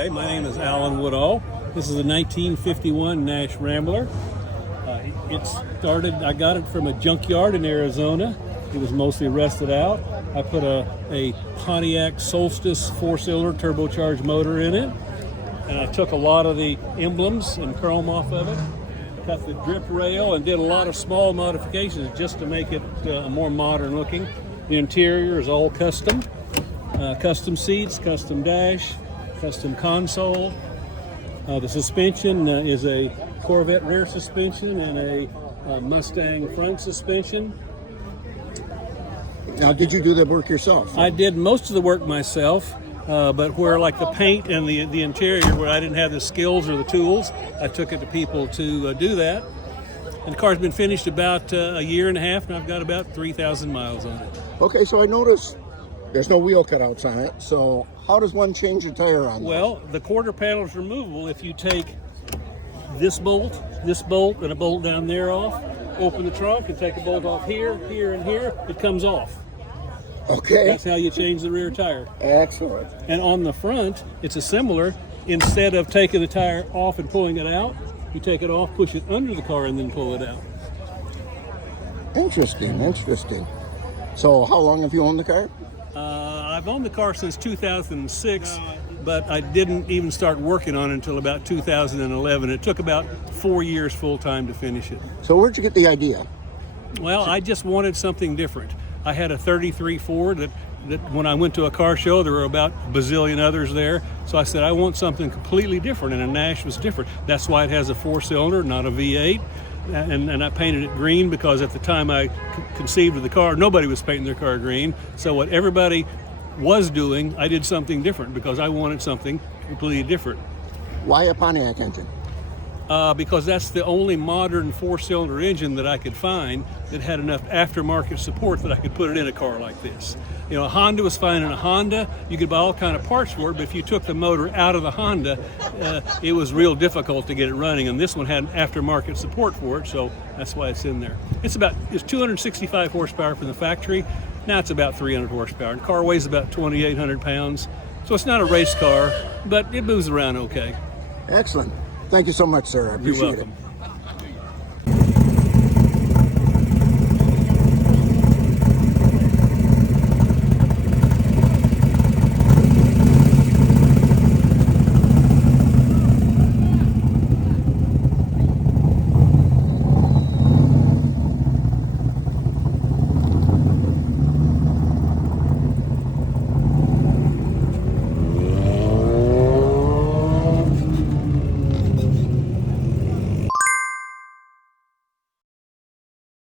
Okay, my name is Alan Woodall. This is a 1951 Nash Rambler. I got it from a junkyard in Arizona. It was mostly rusted out. I put a Pontiac Solstice 4-cylinder turbocharged motor in it. And I took a lot of the emblems and chrome off of it, cut the drip rail, and did a lot of small modifications just to make it more modern looking. The interior is all custom. Custom seats, custom dash, custom console. The suspension is a Corvette rear suspension and a Mustang front suspension. Now, did you do the work yourself? I did most of the work myself, but where like the paint and the interior, where I didn't have the skills or the tools, I took it to people to do that. And the car's been finished about a year and a half, and I've got about 3,000 miles on it. Okay, so I noticed there's no wheel cutouts on it. So how does one change a tire on that? Well, the quarter panel is removable if you take this bolt, and a bolt down there off, open the trunk and take a bolt off here, here, and here, it comes off. Okay. That's how you change the rear tire. Excellent. And on the front, it's a similar. Instead of taking the tire off and pulling it out, you take it off, push it under the car, and then pull it out. Interesting. So how long have you owned the car? I've owned the car since 2006, but I didn't even start working on it until about 2011. It took about 4 years full-time to finish it. So where'd you get the idea? Well, I just wanted something different. I had a 33 Ford that when I went to a car show, there were about a bazillion others there. So I said, I want something completely different, and a Nash was different. That's why it has a 4-cylinder, not a V8. And I painted it green because at the time I conceived of the car, nobody was painting their car green. So what everybody was doing, I did something different because I wanted something completely different. Why a Pontiac engine? Because that's the only modern 4-cylinder engine that I could find that had enough aftermarket support that I could put it in a car like this. You know, a Honda was fine in a Honda. You could buy all kind of parts for it, but if you took the motor out of the Honda, it was real difficult to get it running. And this one had aftermarket support for it, so that's why it's in there. It's 265 horsepower from the factory. Now it's about 300 horsepower. The car weighs about 2,800 pounds, so it's not a race car, but it moves around okay. Excellent. Thank you so much, sir. I appreciate it. You're welcome.